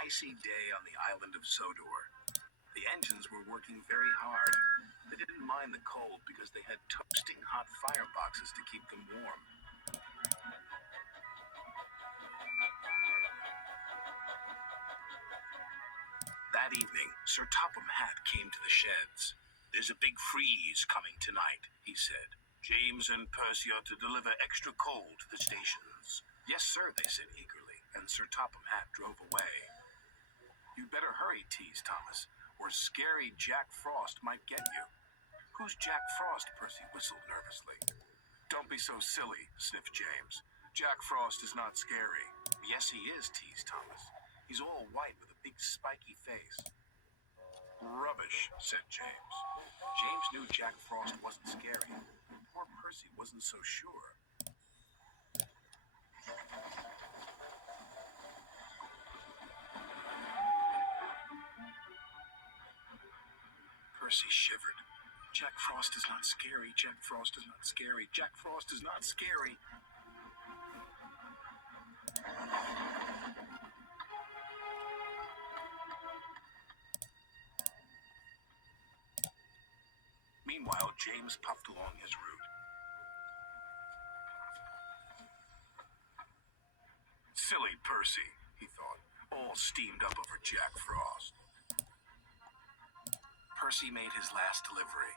icy day on the island of Sodor. The engines were working very hard. They didn't mind the cold because they had toasting hot fireboxes to keep them warm. That evening, Sir Topham Hatt came to the sheds. "There's a big freeze coming tonight," he said. "James and Percy are to deliver extra coal to the stations." "Yes, sir," they said eagerly, and Sir Topham Hatt drove away. "You'd better hurry," teased Thomas, "or scary Jack Frost might get you." "Who's Jack Frost?" Percy whistled nervously. "Don't be so silly," sniffed James. "Jack Frost is not scary." "Yes, he is," teased Thomas. "He's all white with a big spiky face." "Rubbish," said James. James knew Jack Frost wasn't scary. Poor Percy wasn't so sure. Percy shivered. "Jack Frost is not scary. Jack Frost is not scary. Jack Frost is not scary." Meanwhile, James puffed along his route. "Silly Percy," he thought, "all steamed up over Jack Frost." Percy made his last delivery.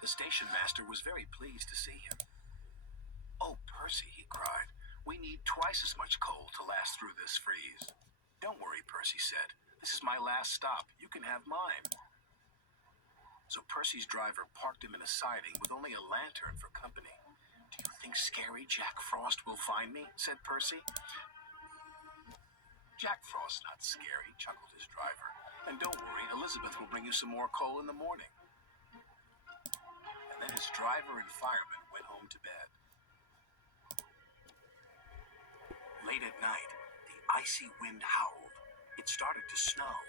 The station master was very pleased to see him. "Oh, Percy," he cried, "we need twice as much coal to last through this freeze." "Don't worry," Percy said. "This is my last stop. You can have mine." So Percy's driver parked him in a siding with only a lantern for company. "Do you think scary Jack Frost will find me?" said Percy. "Jack Frost's not scary," chuckled his driver. "And don't worry, Elizabeth will bring you some more coal in the morning." And then his driver and fireman went home to bed. Late at night, the icy wind howled. It started to snow.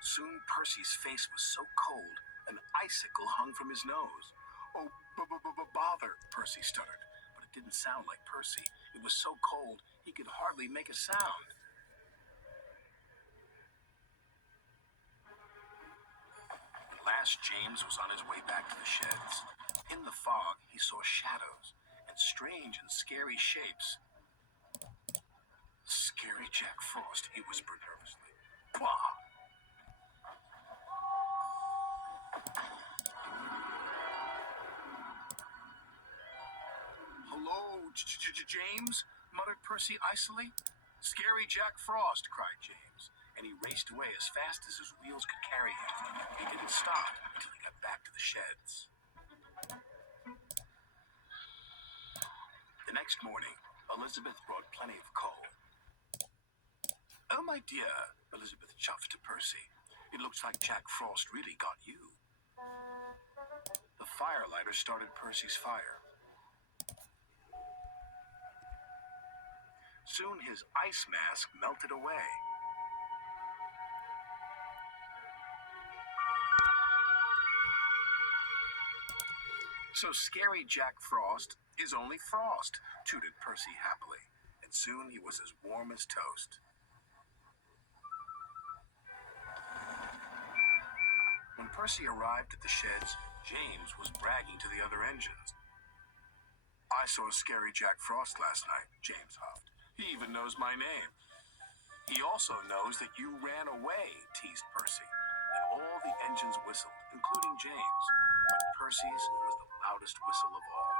Soon Percy's face was so cold, an icicle hung from his nose. "Oh, bother," Percy stuttered, but it didn't sound like Percy. It was so cold, he could hardly make a sound. At last, James was on his way back to the sheds. In the fog, he saw shadows and strange and scary shapes. "Scary Jack Frost," he whispered nervously. "Pah!" "Hello, James?" muttered Percy icily. "Scary Jack Frost," cried James, and he raced away as fast as his wheels could carry him. He didn't stop until he got back to the sheds. The next morning, Elizabeth brought plenty of coal. "Oh, my dear," Elizabeth chuffed to Percy, "it looks like Jack Frost really got you." The firelighter started Percy's fire. Soon his ice mask melted away. "So scary Jack Frost is only frost," tooted Percy happily, and soon he was as warm as toast. When Percy arrived at the sheds, James was bragging to the other engines. "I saw scary Jack Frost last night," James huffed. "He even knows my name." "He also knows that you ran away," teased Percy, and all the engines whistled, including James, but Percy's was the loudest whistle of all.